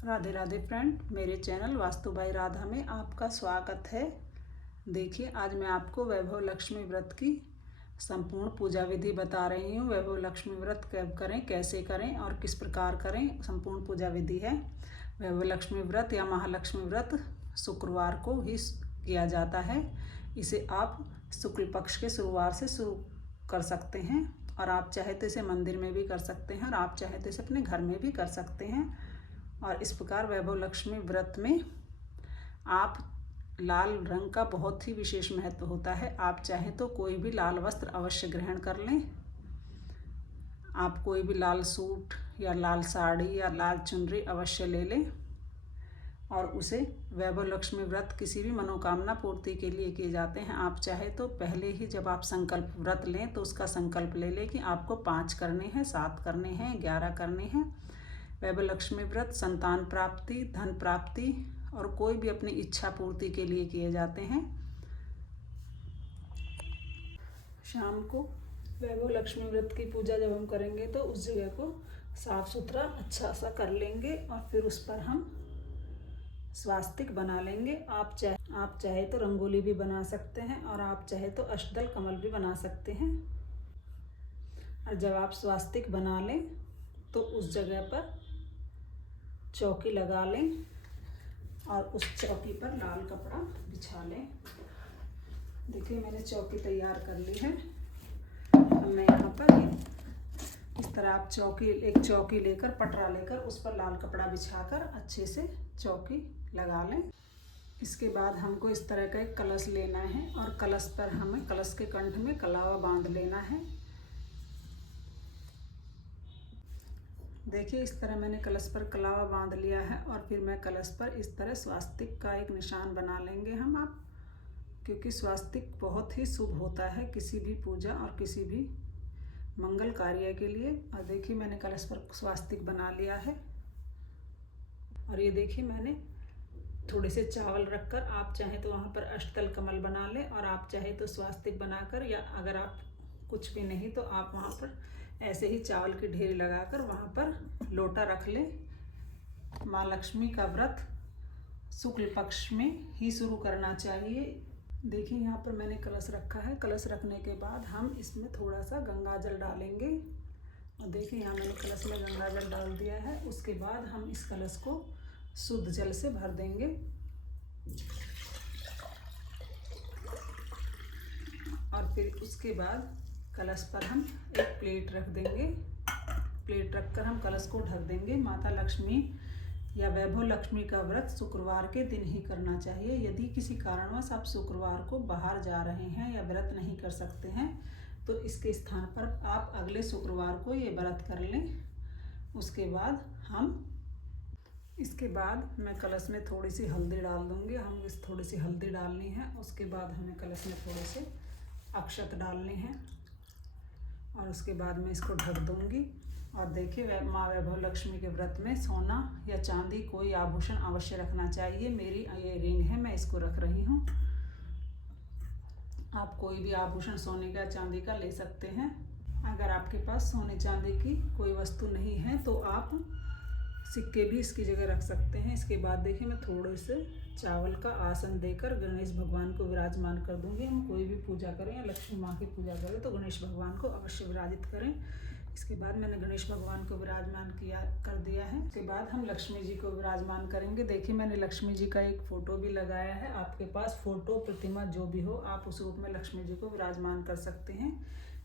Radhe Radhe friend, मेरे channel vastu by Radha में आपका स्वागत है। देखिए, आज मैं आपको वैभव लक्ष्मी व्रत की संपूर्ण पूजा विधि बता रही हूँ। वैभव लक्ष्मी व्रत कब करें, कैसे करें और किस प्रकार करें, संपूर्ण पूजा विधि है। वैभव लक्ष्मी व्रत या महालक्ष्मी व्रत शुक्रवार को ही किया जाता है। इसे आप शुक्ल पक्ष के शुक्रवार से शुरू कर सकते हैं और आप चाहे तो इसे मंदिर में भी कर सकते हैं और आप चाहे तो इसे अपने घर में भी कर सकते हैं। और इस प्रकार वैभव लक्ष्मी व्रत में आप लाल रंग का बहुत ही विशेष महत्व होता है। आप चाहें तो कोई भी लाल वस्त्र अवश्य ग्रहण कर लें। आप कोई भी लाल सूट या लाल साड़ी या लाल चुनरी अवश्य ले लें और उसे वैभव लक्ष्मी व्रत किसी भी मनोकामना पूर्ति के लिए किए जाते हैं। आप चाहे तो पहले ही जब आप संकल्प व्रत लें तो उसका संकल्प ले लें कि आपको 5 करने हैं, 7 करने हैं, 11 करने हैं। वैभव लक्ष्मी व्रत संतान प्राप्ति, धन प्राप्ति और कोई भी अपनी इच्छा पूर्ति के लिए किए जाते हैं। शाम को वैभव लक्ष्मी व्रत की पूजा जब हम करेंगे तो उस जगह को साफ सुथरा अच्छा सा कर लेंगे और फिर उस पर हम स्वास्तिक बना लेंगे। आप चाहे तो रंगोली भी बना सकते हैं और आप चाहे तो अष्टदल कमल भी बना सकते हैं। और जब आप स्वास्तिक बना लें तो उस जगह पर चौकी लगा लें और उस चौकी पर लाल कपड़ा बिछा लें। देखिए, मैंने चौकी तैयार कर ली है। अब मैं यहाँ पर इस तरह आप एक चौकी लेकर, पटरा लेकर उस पर लाल कपड़ा बिछाकर अच्छे से चौकी लगा लें। इसके बाद हमको इस तरह का एक कलश लेना है और कलश पर हमें कलश के कंठ में कलावा बांध लेना है। देखिए, इस तरह मैंने कलश पर कलावा बांध लिया है और फिर मैं कलश पर इस तरह स्वास्तिक का एक निशान बना लेंगे आप, क्योंकि स्वास्तिक बहुत ही शुभ होता है किसी भी पूजा और किसी भी मंगल कार्य के लिए। और देखिए, मैंने कलश पर स्वास्तिक बना लिया है। और ये देखिए, मैंने थोड़े से चावल रखकर, आप चाहें तो वहाँ पर अष्टदल कमल बना लें और आप चाहे तो स्वास्तिक बनाकर, या अगर आप कुछ भी नहीं तो आप वहाँ पर ऐसे ही चावल की ढेरी लगाकर वहाँ पर लोटा रख लें। माँ लक्ष्मी का व्रत शुक्ल पक्ष में ही शुरू करना चाहिए। देखिए, यहाँ पर मैंने कलश रखा है। कलश रखने के बाद हम इसमें थोड़ा सा गंगा जल डालेंगे और देखिए, यहाँ मैंने कलश में गंगा जल डाल दिया है। उसके बाद हम इस कलश को शुद्ध जल से भर देंगे और फिर उसके बाद कलश पर हम एक प्लेट रख देंगे। प्लेट रखकर हम कलश को ढक देंगे। माता लक्ष्मी या वैभव लक्ष्मी का व्रत शुक्रवार के दिन ही करना चाहिए। यदि किसी कारणवश आप शुक्रवार को बाहर जा रहे हैं या व्रत नहीं कर सकते हैं तो इसके स्थान पर आप अगले शुक्रवार को ये व्रत कर लें। इसके बाद मैं कलश में थोड़ी सी हल्दी डाल दूँगी। हम इस थोड़ी सी हल्दी डालनी है। उसके बाद हमें कलश में थोड़े से अक्षत डालने हैं और उसके बाद मैं इसको ढक दूँगी। और देखिए, माँ वैभव लक्ष्मी के व्रत में सोना या चांदी कोई आभूषण अवश्य रखना चाहिए। मेरी ये रिंग है, मैं इसको रख रही हूँ। आप कोई भी आभूषण सोने का, चांदी का ले सकते हैं। अगर आपके पास सोने चांदी की कोई वस्तु नहीं है तो आप सिक्के भी इसकी जगह रख सकते हैं। इसके बाद देखिए, मैं थोड़े से चावल का आसन देकर गणेश भगवान को विराजमान कर दूंगी। हम कोई भी पूजा करें या लक्ष्मी माँ की पूजा करें तो गणेश भगवान को अवश्य विराजित करें। इसके बाद मैंने गणेश भगवान को विराजमान कर दिया है। इसके बाद हम लक्ष्मी जी को विराजमान करेंगे। देखिए, मैंने लक्ष्मी जी का एक फोटो भी लगाया है। आपके पास फोटो, प्रतिमा जो भी हो, आप उस रूप में लक्ष्मी जी को विराजमान कर सकते हैं।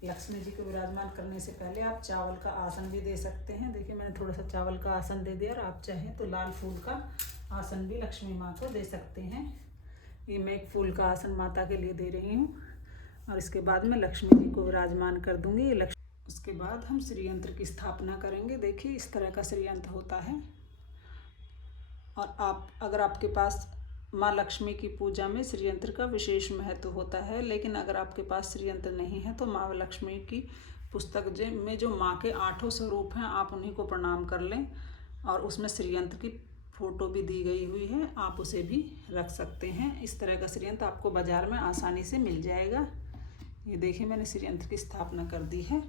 लक्ष्मी जी को विराजमान करने से पहले आप चावल का आसन भी दे सकते हैं। देखिए, मैंने थोड़ा सा चावल का आसन दे दिया और आप चाहें तो लाल फूल का आसन भी लक्ष्मी माँ को दे सकते हैं। ये मैं एक फूल का आसन माता के लिए दे रही हूँ और इसके बाद मैं लक्ष्मी जी को विराजमान कर दूँगी। उसके बाद हम श्रीयंत्र की स्थापना करेंगे। देखिए, इस तरह का श्रीयंत्र होता है। और अगर आपके पास माँ लक्ष्मी की पूजा में श्रीयंत्र का विशेष महत्व होता है, लेकिन अगर आपके पास श्रीयंत्र नहीं है तो माँ लक्ष्मी की पुस्तक में जो माँ के 8 स्वरूप हैं, आप उन्हीं को प्रणाम कर लें और उसमें श्रीयंत्र की फोटो भी दी गई हुई है, आप उसे भी रख सकते हैं। इस तरह का श्रीयंत्र आपको बाजार में आसानी से मिल जाएगा। ये देखिए, मैंने श्रीयंत्र की स्थापना कर दी है।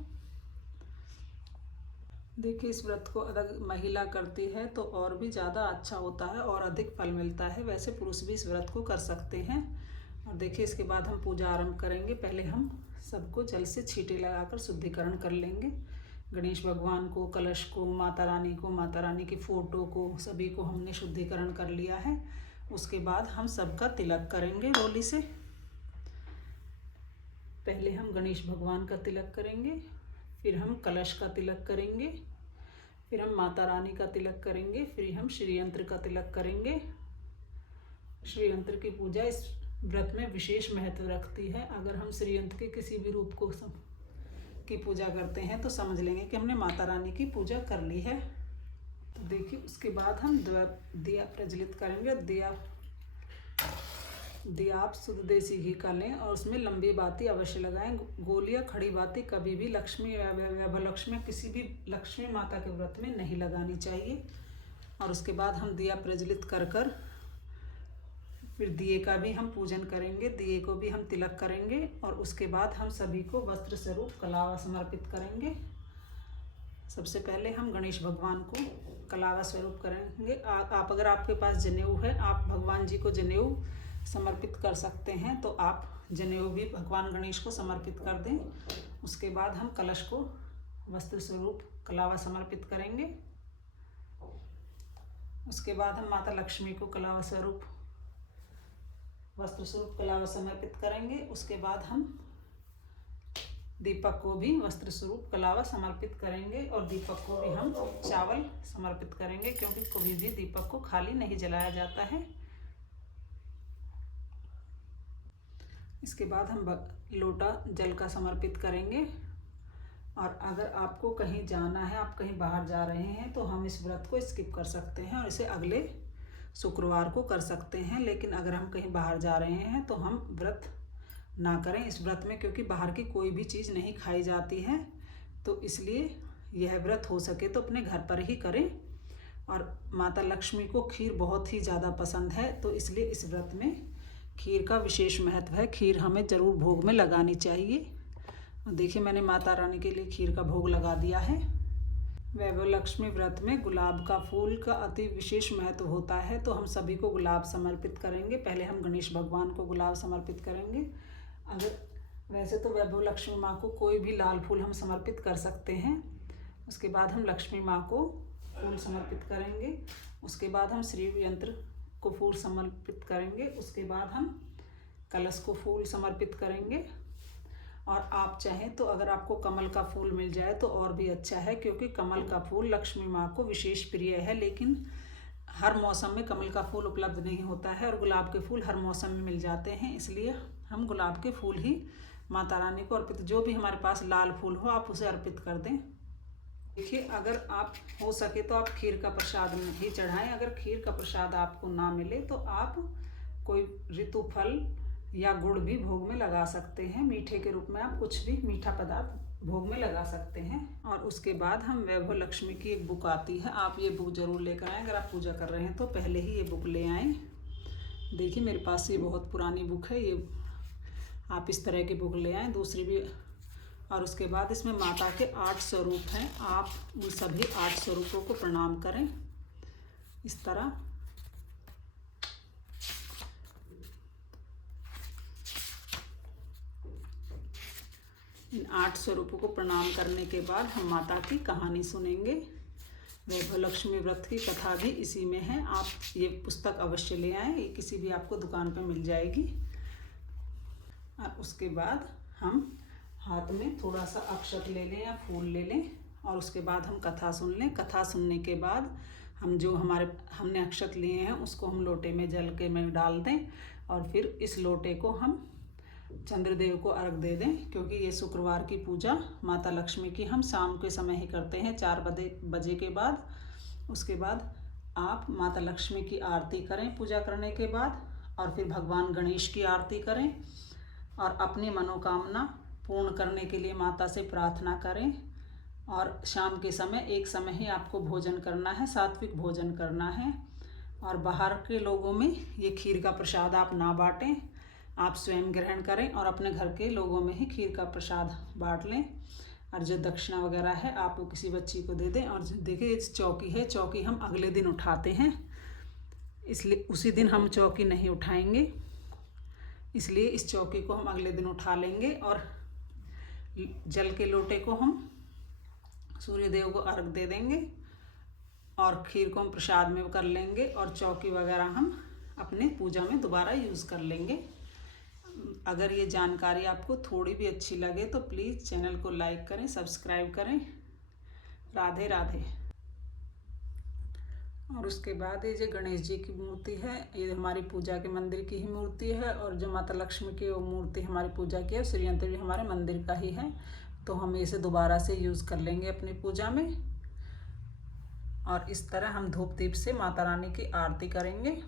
देखिए, इस व्रत को अगर महिला करती है तो और भी ज़्यादा अच्छा होता है और अधिक फल मिलता है। वैसे पुरुष भी इस व्रत को कर सकते हैं। और देखिए, इसके बाद हम पूजा आरंभ करेंगे। पहले हम सबको जल से छींटे लगाकर शुद्धिकरण कर लेंगे। गणेश भगवान को, कलश को, माता रानी की फ़ोटो को, सभी को हमने शुद्धिकरण कर लिया है। उसके बाद हम सबका तिलक करेंगे रोली से। पहले हम गणेश भगवान का तिलक करेंगे, फिर हम कलश का तिलक करेंगे, फिर हम माता रानी का तिलक करेंगे, फिर हम श्रीयंत्र का तिलक करेंगे। श्रीयंत्र की पूजा इस व्रत में विशेष महत्व रखती है। अगर हम श्रीयंत्र के किसी भी रूप को की पूजा करते हैं तो समझ लेंगे कि हमने माता रानी की पूजा कर ली है। तो देखिए, उसके बाद हम दिया प्रज्वलित करेंगे। दिया आप शुद्ध देसी घी का लें और उसमें लंबी बाती अवश्य लगाएं। गोल या खड़ी बाती कभी भी लक्ष्मी या वैभव किसी भी लक्ष्मी माता के व्रत में नहीं लगानी चाहिए। और उसके बाद हम दिया प्रज्वलित कर फिर दिए का भी हम पूजन करेंगे, दिए को भी हम तिलक करेंगे और उसके बाद हम सभी को वस्त्र स्वरूप कलावा समर्पित करेंगे। सबसे पहले हम गणेश भगवान को कलावा स्वरूप करेंगे। आप अगर आपके पास जनेऊ है, आप भगवान जी को जनेऊ समर्पित कर सकते हैं, तो आप जनेऊ भी भगवान गणेश को समर्पित कर दें। उसके बाद हम कलश को वस्त्र स्वरूप कलावा समर्पित करेंगे। उसके बाद हम माता लक्ष्मी को कलावा स्वरूप वस्त्र स्वरूप कलावा समर्पित करेंगे। उसके बाद हम दीपक को भी वस्त्र स्वरूप कलावा समर्पित करेंगे और दीपक को भी हम चावल समर्पित करेंगे, क्योंकि कभी भी दीपक को खाली नहीं जलाया जाता है। इसके बाद हम लोटा जल का समर्पित करेंगे। और अगर आपको कहीं जाना है, आप कहीं बाहर जा रहे हैं, तो हम इस व्रत को स्किप कर सकते हैं और इसे अगले शुक्रवार को कर सकते हैं। लेकिन अगर हम कहीं बाहर जा रहे हैं तो हम व्रत ना करें इस व्रत में, क्योंकि बाहर की कोई भी चीज़ नहीं खाई जाती है। तो इसलिए यह व्रत हो सके तो अपने घर पर ही करें। और माता लक्ष्मी को खीर बहुत ही ज़्यादा पसंद है, तो इसलिए इस व्रत में खीर का विशेष महत्व है। खीर हमें ज़रूर भोग में लगानी चाहिए। देखिए, मैंने माता रानी के लिए खीर का भोग लगा दिया है। वैभव लक्ष्मी व्रत में गुलाब का फूल का अति विशेष महत्व होता है, तो हम सभी को गुलाब समर्पित करेंगे। पहले हम गणेश भगवान को गुलाब समर्पित करेंगे। अगर वैसे तो वैभव लक्ष्मी माँ को कोई भी लाल फूल हम समर्पित कर सकते हैं। उसके बाद हम लक्ष्मी माँ को फूल समर्पित करेंगे। उसके बाद हम श्री यंत्र को फूल समर्पित करेंगे। उसके बाद हम कलश को फूल समर्पित करेंगे। और आप चाहें तो अगर आपको कमल का फूल मिल जाए तो और भी अच्छा है, क्योंकि कमल का फूल लक्ष्मी माँ को विशेष प्रिय है। लेकिन हर मौसम में कमल का फूल उपलब्ध नहीं होता है और गुलाब के फूल हर मौसम में मिल जाते हैं, इसलिए हम गुलाब के फूल ही माता रानी को अर्पित, जो भी हमारे पास लाल फूल हो आप उसे अर्पित कर दें। देखिए, अगर आप हो सके तो आप खीर का प्रसाद ही चढ़ाएं। अगर खीर का प्रसाद आपको ना मिले तो आप कोई ऋतु फल या गुड़ भी भोग में लगा सकते हैं। मीठे के रूप में आप कुछ भी मीठा पदार्थ भोग में लगा सकते हैं। और उसके बाद हम वैभव लक्ष्मी की एक बुक आती है, आप ये बुक ज़रूर लेकर आएँ। अगर आप पूजा कर रहे हैं तो पहले ही ये बुक ले आएँ। देखिए, मेरे पास ये बहुत पुरानी बुक है, ये आप इस तरह की बुक ले आएँ, दूसरी भी। और उसके बाद इसमें माता के 8 स्वरूप हैं, आप उन सभी 8 स्वरूपों को प्रणाम करें इस तरह। इन 8 स्वरूपों को प्रणाम करने के बाद हम माता की कहानी सुनेंगे। वैभव लक्ष्मी व्रत की कथा भी इसी में है। आप ये पुस्तक अवश्य ले आएँ, ये किसी भी आपको दुकान पर मिल जाएगी। और उसके बाद हम हाथ में थोड़ा सा अक्षत ले लें या फूल ले लें और उसके बाद हम कथा सुन लें। कथा सुनने के बाद हम जो हमने अक्षत लिए हैं उसको हम लोटे में जल के में डाल दें और फिर इस लोटे को हम चंद्रदेव को अर्घ दे दें, क्योंकि ये शुक्रवार की पूजा माता लक्ष्मी की हम शाम के समय ही करते हैं, 4 बजे के बाद। उसके बाद आप माता लक्ष्मी की आरती करें पूजा करने के बाद, और फिर भगवान गणेश की आरती करें और अपनी मनोकामना पूर्ण करने के लिए माता से प्रार्थना करें। और शाम के समय एक समय ही आपको भोजन करना है, सात्विक भोजन करना है। और बाहर के लोगों में ये खीर का प्रसाद आप ना बांटें, आप स्वयं ग्रहण करें और अपने घर के लोगों में ही खीर का प्रसाद बांट लें। और जो दक्षिणा वगैरह है आप वो किसी बच्ची को दे दें। और देखिए इस चौकी है, चौकी हम अगले दिन उठाते हैं, इसलिए उसी दिन हम चौकी नहीं उठाएंगे, इसलिए इस चौकी को हम अगले दिन उठा लेंगे। और जल के लोटे को हम सूर्य देव को अर्घ दे देंगे और खीर को हम प्रसाद में कर लेंगे और चौकी वगैरह हम अपने पूजा में दोबारा यूज़ कर लेंगे। अगर ये जानकारी आपको थोड़ी भी अच्छी लगे तो प्लीज़ चैनल को लाइक करें, सब्सक्राइब करें। राधे राधे। और उसके बाद ये जो गणेश जी की मूर्ति है, ये हमारी पूजा के मंदिर की ही मूर्ति है। और जो माता लक्ष्मी की वो मूर्ति हमारी पूजा की है, श्री यंत्र भी हमारे मंदिर का ही है, तो हम इसे दोबारा से यूज़ कर लेंगे अपनी पूजा में। और इस तरह हम धूप दीप से माता रानी की आरती करेंगे।